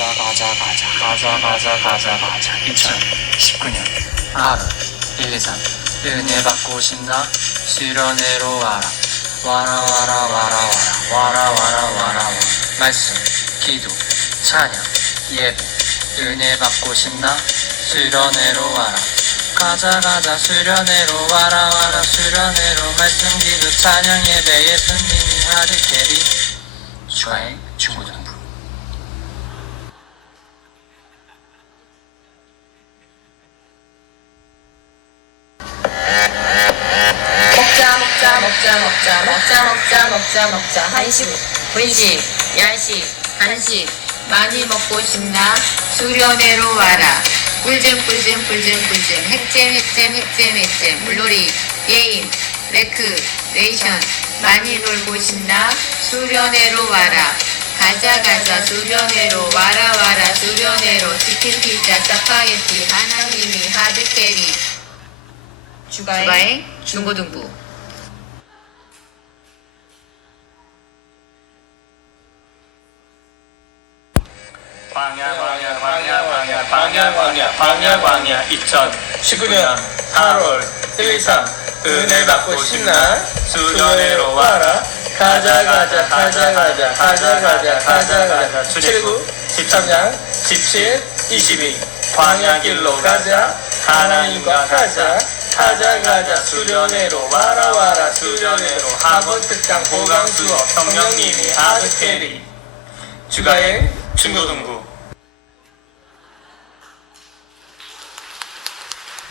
가자 2019년 8월 1, 2, 3 은혜 받고 싶나? 수련회로 와라 와라 와라 와라 와라 와라 와라 와라 말씀, 기도, 찬양, 예배 은혜 받고 싶나? 수련회로 와라 가자 수련회로 와라 수련회로 말씀, 기도, 찬양, 예배 예수님이 하드캐리 주가의 중고등부 먹자. 한식, 분식, 야식, 한식. 많이 먹고 싶나? 수련회로 와라. 꿀잼. 핵잼. 물놀이, 게임, 레크레이션. 많이 놀고 싶나? 수련회로 와라. 가자 수련회로 와라 수련회로 치킨 피자 짜파게티 하나님이 하드캐리 주가의 중고등부 광야 2019년 8월 1, 2, 3 은혜 받고 싶나? 수련회로 와라 가자 출애굽 13장 17, 22 광야길로 가자 하나님과 가자 수련회로 와라 수련회로 학원 특강 보강 수업 성령님이 하드캐리 주가의 중고등부